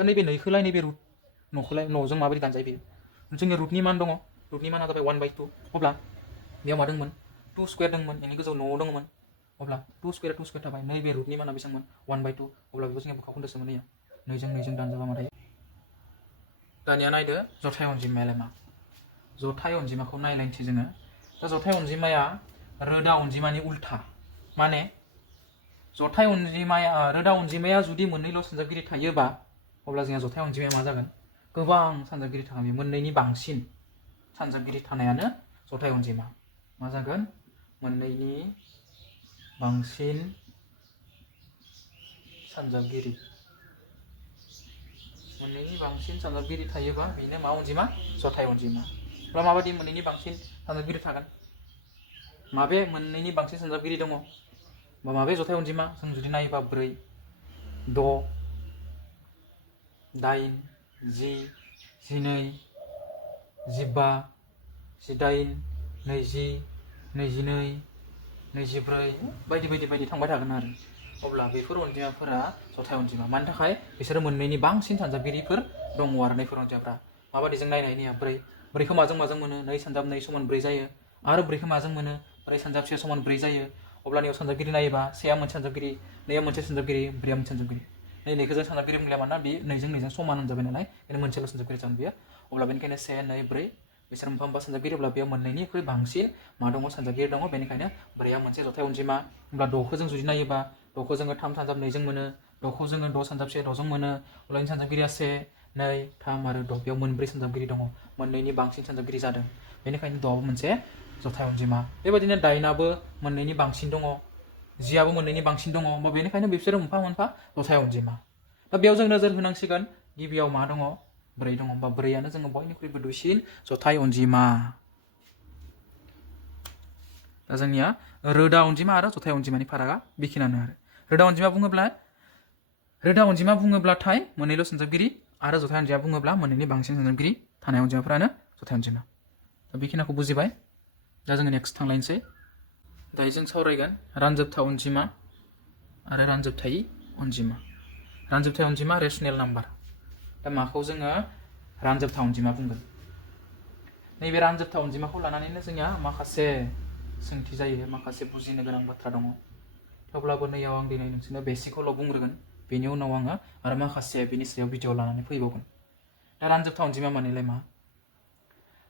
दा नैबे नैखौलाय नैबे रुट न'खौलाय न'जों माबायदि दानजायो बेयो जोंनि रुटनि मान दङ रुटनि माना जाबाय 1/2 अब्ला बेयाव मा दंमोन 2 स्क्वायर दंमोन बेनि गोजौ न'आव दंमोन अब्ला 2 स्क्वायर थाबाय नैबे रुटनि माना बेसेबांमोन 1/2 अब्ला बेखौ जोङो बुखाव खोन्दोसो मोनहैयो नैजों दानजाबा मा थायो दानिया नायदो जथाय अनजिमायालाय मा जथाय अनजिमाखौ नायलायनोसै जोङो दा जथाय अनजिमाया रोदा अनजिमानि उल्था माने जथाय अनजिमाया रोदा अनजिमाया जुदि मोननैल' सानजाबगिरि थायोबा अब्ला जोंहा जथाय अनजिमाया मा जागोन गोबां सानजाबगिरि थागोन मोननैनि बांसिन सानजाबगिरि थानायानो जथाय अनजिमा मा जागोन मोननैनि बांसिन सानजाबगिरि थायोबा बेनो मा अनजिमा जथाय अनजिमा अब्ला माबायदि मोननैनि बांसिन सानजाबगिरि थागोन माबे मोननैनि बांसिन सानजाबगिरि दङ बा माबे जथाय अनजिमा जों जुदि नायोबा 4 6 8 10 12 15 18 20 22 24 बायदि थांबाय थागोन आरो अब्ला बेफोर अनजिमाफोरा जथाय अनजिमा मानि थाखाय बिसोरो मोननैनि बांसिन सानजाबगिरिफोर दङ आरो नैफोर अनजिमाफ्रा माबायदि जों नायनायनिया 4खौ माजों मोनो 2 सानजाब 2 समान 4 जायो आरो 4खौ माजों मोनो 4 सानजाब 1 समान 4 जायो अब्लानियाव सानजाबगिरि नायोबा 1आ मोनसे सानजाबगिरि 2आ मोनसे सानजाबगिरि 4आ मोनसे सानजाबगिरि नैखौ जों सानजाबगिरि बुंलाया मानोना बे 2जों समान होनजाबाय नालाय बेनो मोनसेल' सानजाबगिरि जागोन बेयो अब्ला बेनिखायनो 1 2 4 बिसोर मोनफा सानजाबगिरि अब्ला बेयाव मोननैनिख्रुइ बांसिन मा दङ सानजाबगिरि दङ बेनिखायनो 4आ मोनसे जथाय अनजिमा होमब्ला 6खौ जों जुदि नायोबा 6खौ जोङो 3 सानजाब 2जों मोनो 6खौ जोङो 6 सानजाब 1 6जों मोनो अब्ला सानजाबगिरिया 1 2 3 आरो 6 बेयाव मोनब्रै सानजाबगिरि दङ मोननैनि बांसिन सानजाबगिरि जादों बेनिखायनो 6आबो मोनसे जथाय अनजिमा बेबायदिनो 8आबो मोननैनि बांसिन दङ 10आबो मोननैनि बांसिन दङ होमबा बेनिखायनो बिसोरो मोनफा जथाय अनजिमा दा बेयाव जों नोजोर होनांसिगोन गिबियाव मा दङ 4 दङ होमबा 4आनो जोङो बयनिख्रुइबो दुइसिन जथाय अनजिमा दा जोंनिया रोदा अनजिमा आरो जथाय अनजिमानि फारागा बेखिनियानो आरो रोदा अनजिमा बुङोब्लाथाय मोननैल' सानजाबगिरि आरो जथाय अनजिमा बुङोब्ला मोननैनि बांसिन सानजाबगिरि थानाय अनजिमाफोरानो जथाय अनजिमा दा बेखिनिखौ बुजिबाय दा जोङो नेक्स्ट थांलायनोसै दायो जों सावरायगोन रानजोबथा अनजिमा आरो रानजोबथायि अनजिमा रानजोबथाय अनजिमा रेशनेल नाम्बार दा माखौ जोङो रानजोबथा अनजिमा बुंगोन नैबे रानजोबथा अनजिमाखौ लानानैनो जोंहा माखासे सोंथि जायो माखासे बुजिनो गोनां बाथ्रा दङ थेवब्लाबो नैयाव आं दिनै नोंसोरनो बेसिकखौल' बुंग्रोगोन बेनि उनाव आङो आरो माखासे बेनि सायाव भिडिअ लानानै फैबावगोन दा रानजोबथा अनजिमा मानेलाय मा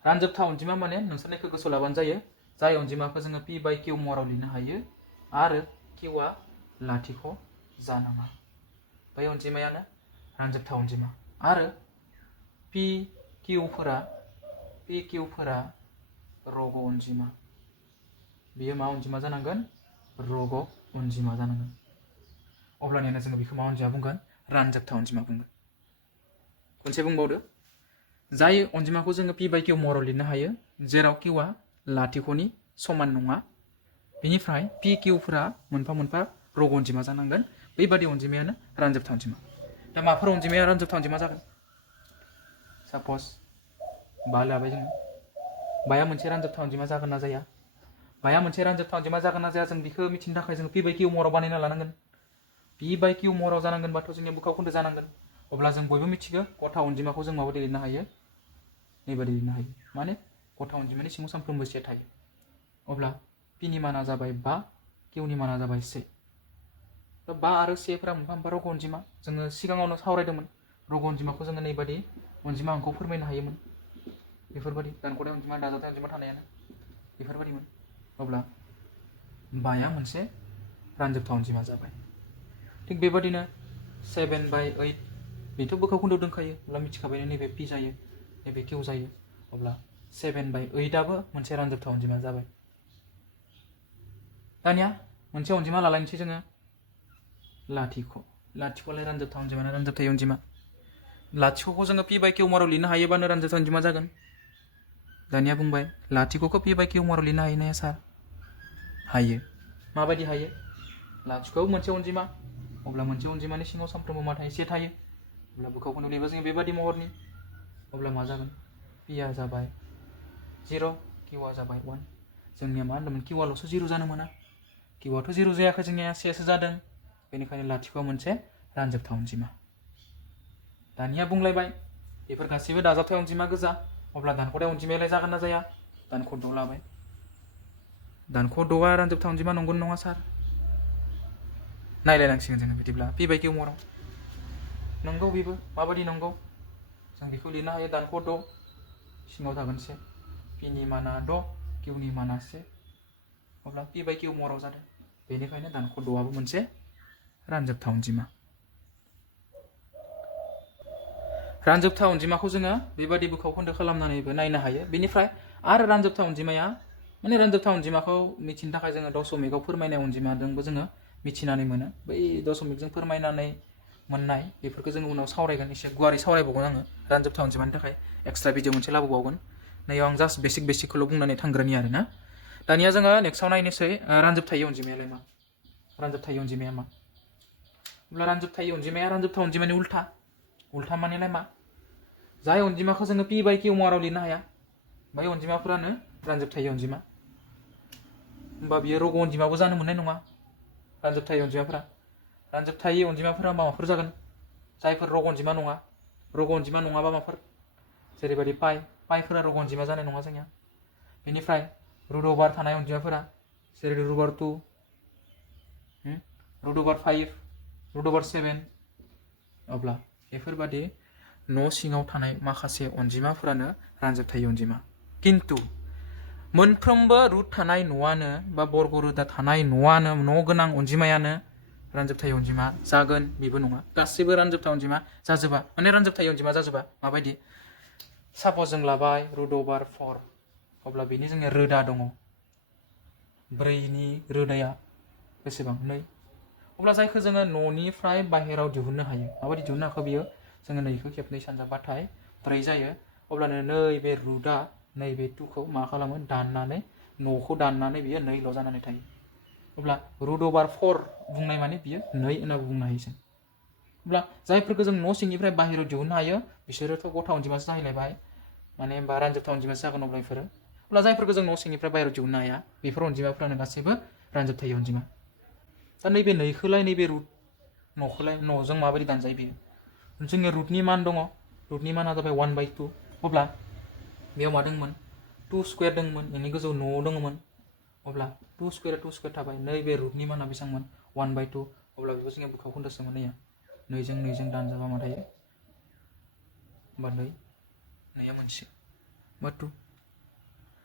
रानजोबथा अनजिमा माने नोंसोरनिखौ गोसोआव लाबानो जायो जाय अनजिमाखौ जोङो p/q महराव लिरनो हायो आरो qआ लाथिख' जानाङा बै अनजिमायानो रानजोबथा अनजिमा आरो p/qफोरा रग' अनजिमा बियो मा अनजिमा जानांगोन रग' अनजिमा जानांगोन अब्लानियानो जोङो बेखौ मा अनजिमा बुंगोन रानजोबथा अनजिमा बुंगोन खनसे बुंबावदो जाय अनजिमाखौ जोङो p/q महराव लिरनो हायो जेराव qआ लाथिख'नि समान नङा बेनिफ्राय p/qफोरा मोनफा रग' अनजिमा जानांगोन बैबादि अनजिमायानो रानजोबथा अनजिमा दा माफोर अनजिमाया रानजोबथा अनजिमा जागोन सापस 5 लाबाय जोङो 5आ मोनसे रानजोबथा अनजिमा जागोन ना जाया 5आ मोनसे रानजोबथा अनजिमा जागोन ना जाया जों बेखौ मिथिनो थाखाय जों p/q महराव बानायना लानांगोन p/q महराव जानांगोनबाथ' जोंनि बुखाव खोन्दो जानांगोन अब्ला जों बयबो मिथिगौ गथा अनजिमाखौ जों माबायदि लिरनो हायो नैबादि लिरनो हायो माने गथा अनजिमानि सिङाव सानफ्रोमबो 1 थायो अब्ला p नि माना जाबाय 5 q नि माना जाबाय 1 दा 5 आरो 1फोरा मोनफा रग' अनजिमा जोङो सिगाङावनो सावरायदोंमोन रग' अनजिमाखौ जोङो नैबादि अनजिमा अंकआव फोरमायनो हायोमोन बेफोरबादि दानख'नाय अनजिमा दाजाबथाय अनजिमा थानायानो बेफोरबादिमोन अब्ला 5आ मोनसे रानजोबथा अनजिमा जाबाय थिग बेबादिनो 7/8 बेथ' बुखाव खोन्दोआव दंखायो अब्ला मिथिखाबायनो नैबे p जायो नैबे q जायो अब्ला 7/8आबो मोनसे रानजोबथा अनजिमा जाबाय दानिया मोनसे अनजिमा लालायनोसै जोङो लाथिख'लाय रानजोबथा अनजिमा ना रानजोबथाय अनजिमा लाथिख'खौ जोङो p/q महराव लिरनो हायोबानो रानजोबथा अनजिमा जागोन दानिया बुंबाय लाथिख'खौ p/q महराव लिरनो हायो ना सार हायो माबायदि हायो लाथिख'आव मोनसे अनजिमा अब्ला मोनसे अनजिमानि सिङाव सानफ्रोमबो मा थायो 1 थायो अब्ला बुखाव खोन्दोआव लिरबा जों बेबादि महरनि अब्ला मा जागोन pआ जाबाय 0 qआ जाबाय 1 जोंनिया मा होनदोंमोन qआल'सो 0 जानो मोना qआथ' 0 जायाखै जोंनिया 1सो जादों बेनिखायनो लाथिख'आ मोनसे रानजोबथा अनजिमा दानिया बुंलायबाय बेफोर गासैबो दाजाबथाय अनजिमा गोजा अब्ला दानख'थाय अनजिमायालाय जागोन ना जाया दानख' 6 लाबाय दानख' 6आ रानजोबथाय अनजिमा नंगौ नङा सार नायलायनांसिगोन जोङो बिदिब्ला पि बाय किउ महराव नंगौ बेबो माबायदि नंगौ जों बेखौ लिरनो हायो दानख' 6 सिङाव थागोन 1 पिनि माना 6 किउनि माना 1 अब्ला पि बाय किउ महराव जादों बेनिखायनो दानख' 6आबो मोनसे रानजोबथाय अनजिमा रानजोबथाय अनजिमाखौ जोङो बेबादि बोखाव खोन्दो खालामनानैबो नायनो हायो बेनिफ्राय आरो रानजोबथाय अनजिमाया माने रानजोबथाय अनजिमाखौ मिथिनो थाखाय जोङो दशमिकआव फोरमायनाय अनजिमाजोंबो जोङो मिथिनानै मोनो बै दशमिकजों फोरमायनानै मोननाय बेफोरखौ जोङो उनाव सावरायगोन एसे गुवारै सावरायबावगोन आङो रानजोबथाय अनजिमानि थाखाय एक्सट्रा भिडिअ मोनसे लाबोबावगोन नैयाव आं जास्ट बेसिकखौल' बुंनानै थांग्रोनि आरो ना दानिया जोङो नेक्स्टआव नायनोसै रानजोबथाय अनजिमायालाय मा रानजोबथाय अनजिमाया मा अब्ला रानजोबथाय अनजिमाया रानजोबथाय अनजिमानि उल्था मानेलाय मा जाय अनजिमाखौ जोङो पि बाय किउ महराव लिरनो हाया बै अनजिमाफोरानो रानजोबथाय अनजिमा होमबा बियो रग' अनजिमाबो जानो मोननाय नङा रानजोबथाय अनजिमाफोरा माबाफोर जागोन जायफोर रग' अनजिमा नङा रग' अनजिमा नङाबा माफोर जेरैबायदि पाइफोरा रग' अनजिमा जानाय नङा जोंनिया बेनिफ्राय रुट अभार थानाय अनजिमाफोरा जेरै रुट अभार 2 रुट अभार 5 रुट अभार 7 अब्ला बेफोरबादि न' सिङाव थानाय माखासे अनजिमाफोरानो रानजोबथाय अनजिमा किन्तु मोनफ्रोमबो रुट थानाय न'आनो बा बर्ग रोदा थानाय न'आनो न' गोनां अनजिमायानो रानजोबथाय अनजिमा जागोन बेबो नङा गासैबो रानजोबथाय अनजिमा जाजोबा माने रानजोबथाय अनजिमा जाजोबा माबायदि साप'ज जों लाबाय रुट अभार 4 अब्ला बेनि जोंनिया रोदा दङ 4नि रोदाया बेसेबां 2 अब्ला जायखौ जोङो न'निफ्राय बाहेराव दिहुननो हायो माबायदि दिहुननो हाखो बियो जोङो 2खौ खेबनै सानजाबाथाय 4 जायो अब्लानो नैबे रुटआ नैबे 2खौ मा खालामो दाननानै न'खौ दाननानै बियो 2ल' जानानै थायो अब्ला रुट अभार 4 बुंनाय माने बियो 2 होनना बुंनो हायो जों अब्ला जायफोरखौ जों न' सिंनिफ्राय बाहेराव दिहुननो हायो बिसोरोथ' गथा अनजिमासो जाहैलायबाय माने होमबा रानजोबथाय अनजिमासो जागोन अब्ला बेफोरो अब्ला जायफोरखौ जों न' सिंनिफ्राय बाहेराव दिहुननो हाया बेफोर अनजिमाफ्रानो गासैबो रानजोबथाय अनजिमा दा नैबे 2खोलाय नैबे रुट न'खौलाय न'जों माबायदि दानजायो बेयो जोंनि रुटनि मान दङ रुटनि माना जाबाय 1/2 अब्ला बेयाव मा दंमोन 2 स्क्वायर दंमोन बेनि गोजौ न'आव दङमोन अब्ला 2 स्क्वायर थाबाय नैबे रुटनि माना बेसेबांमोन 1/2 अब्ला बेखौ जोङो बोखाव खोन्दोसो मोनैया 2जों दानजाबा मा थायो होमबा 2आ मोनसे बा 2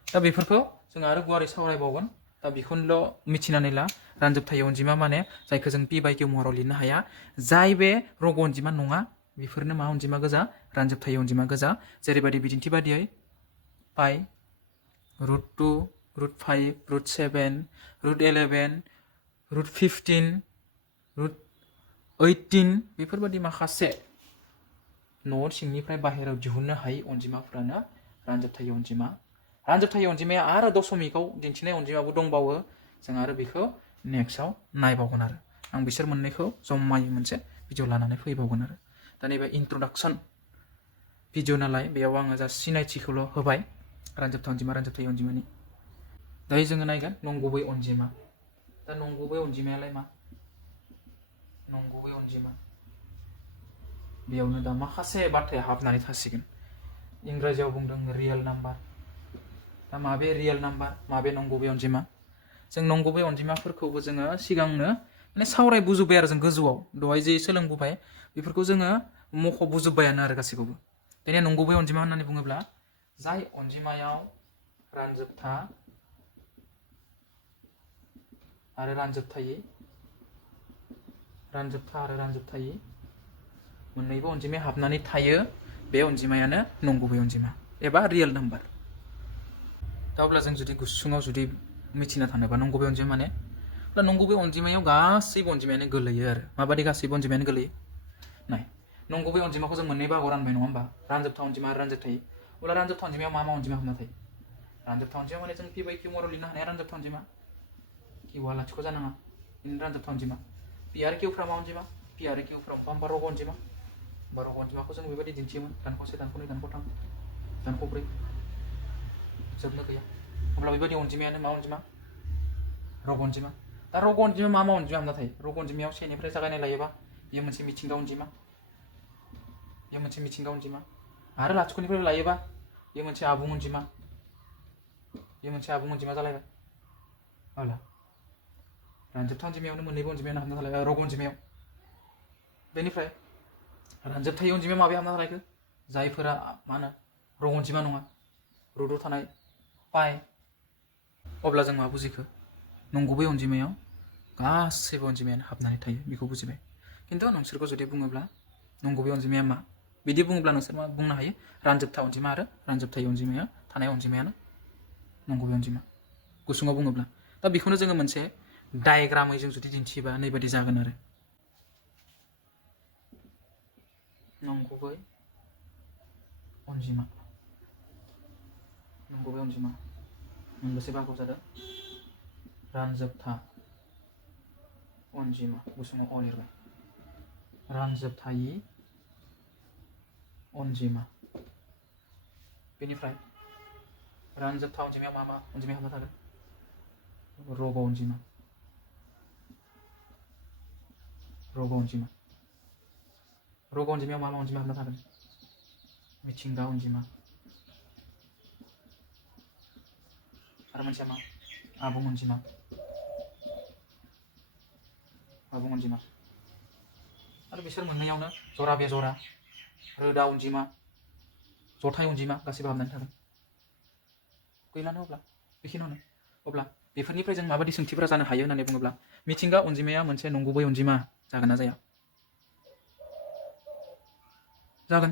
दा बेफोरखौ जों आरो गुवारै सावरायबावगोन दा बेखौनोल' मिथिनानै ला रानजोबथाय अनजिमा माने जायखौ जों पि बाय किउ महराव लिरनो हाया जाय बे रग' अनजिमा नङा बेफोरनो मा अनजिमा गोजा रानजोबथाय अनजिमा गोजा जेरैबायदि बिदिन्थि बादियै पाइ root 2 root 5 root 7 root 11 root 15 root 18 बेफोरबायदि माखासे न' सिंनिफ्राय बाहेरायाव दिहुननो हायै अनजिमाफोरानो रानजोबथाय अनजिमा रानजोबथाय अनजिमाया आरो दशमिकआव दिन्थिनाय अनजिमाबो दंबावो जों आरो बेखौ नेक्स्टआव नायबावगोन आरो आं बिसोर मोननैखौ जमायै मोनसे भिडिअ लानानै फैबावगोन आरो दा नैबे इन्ट्रडाक्सन भिडिअ नालाय बेयाव आङो जा सिनायथिखौल' होबाय रानजोबथाय अनजिमानि दायो जोङो नायगोन नंगुबै अनजिमा दा नंगुबै अनजिमायालाय मा नंगुबै अनजिमा बेयावनो दा माखासे बाथ्राया हाबनानै थासिगोन इंराजियाव बुंदों रियेल नाम्बार दा माबे रियेल नाम्बार माबे नंगुबै अनजिमा जों नंगुबै अनजिमाफोरखौबो जोङो सिगांनो माने सावरायबोजोब्बाय आरो जों गोजौआव दहाय जे सोलोंबोबाय बेफोरखौ जोङो मख'बोजोब्बायानो आरो गासैखौबो दानिया नंगुबै अनजिमा होननानै बुङोब्ला जाय अनजिमायाव रानजोबथा आरो रानजोबथायै मोननैबो अनजिमाया हाबनानै थायो बे अनजिमायानो नंगुबै अनजिमा एबा रियेल नाम्बार दा अब्ला जों जुदि गुसुङाव जुदि मिथिना थानोबा नंगुबै अनजिमा माने अब्ला नंगुबै अनजिमायाव गासैबो अनजिमायानो गोलैयो आरो माबादि गासैबो अनजिमायानो गोलैयो नाय नंगुबै अनजिमाखौ जों मोननै बाहागोआव रानबाय नङा होमबा रानजोबथा अनजिमा आरो रानजोबथायै अब्ला रानजोबथा अनजिमायाव मा अनजिमा हाबना थायो रानजोबथा अनजिमा माने जों पि बाय किउ महराव लिरनो हानाया रानजोबथा अनजिमा किउआ लाथिख' जानाङा बेनो रानजोबथा अनजिमा पि आरो किउफ्रा मा अनजिमा पि आरो किउफ्रा मोनफा रग' अनजिमा बा रग' अनजिमाखौ जों बेबायदि दिन्थियोमोन दानख' 1 दानख' 2 दानख' 3 दानख' 4 जोबनो गैया अब्ला बेबायदि अनजिमायानो मा अनजिमा रग' अनजिमा दा रग' अनजिमा मा अनजिमा हाबना थायो रग' अनजिमायाव 1निफ्राय जागायनाय लायोबा बेयो मोनसे मिथिंगा अनजिमा बेयो मोनसे मिथिंगा अनजिमा आरो लाथिख'निफ्राय लायोबा बेयो मोनसे आबुं अनजिमा जालायबाय अब्ला रानजोबथा अनजिमायावनो मोननैबो अनजिमायानो हाबना थालायबाय रग अनजिमायाव बेनिफ्राय रानजोबथाय अनजिमायाव माबे हाबना थालायखो जायफोरा मा होनो रग अनजिमा नङा रुटआव थानाय पाइ अब्ला जों मा बुजिखो नंगुबै अनजिमायाव गासैबो अनजिमायानो हाबनानै थायो बेखौ बुजिबाय खिन्थु नोंसोरखौ जुदि बुङोब्ला नंगुबै अनजिमाया मा बिदि बुङोब्ला नोंसोर मा बुंनो हायो रानजोबथा अनजिमा आरो रानजोबथाय अनजिमाया थानाय अनजिमायानो नंगुबै अनजिमा गुसुङाव बुङोब्ला दा बेखौनो जोङो मोनसे डायग्रामै जों जुदि दिन्थियोबा नैबादि जागोन आरो नंगुबै अनजिमा मोनबेसे बाहागोआव जादों रानजोबथा अनजिमा गुसुङाव अ लिरबाय रानजोबथायि अनजिमा बेनिफ्राय रानजोबथा अनजिमायाव मा मा अनजिमा हाबना थागोन रग अनजिमा रग अनजिमायाव मा मा अनजिमा हाबना थागोन मिथिंगा अनजिमा आरो मोनसेया मा आबुं अनजिमा आरो बिसोर मोननैयावनो जरा बेजरा रोदा अनजिमा जथाय अनजिमा गासैबो हाबनानै थागोन गैलानो अब्ला बेखिनियावनो अब्ला बेफोरनिफ्राय जों माबायदि सोंथिफोरा जानो हायो होननानै बुङोब्ला मिथिंगा अनजिमाया मोनसे नंगुबै अनजिमा जागोन ना जाया जागोन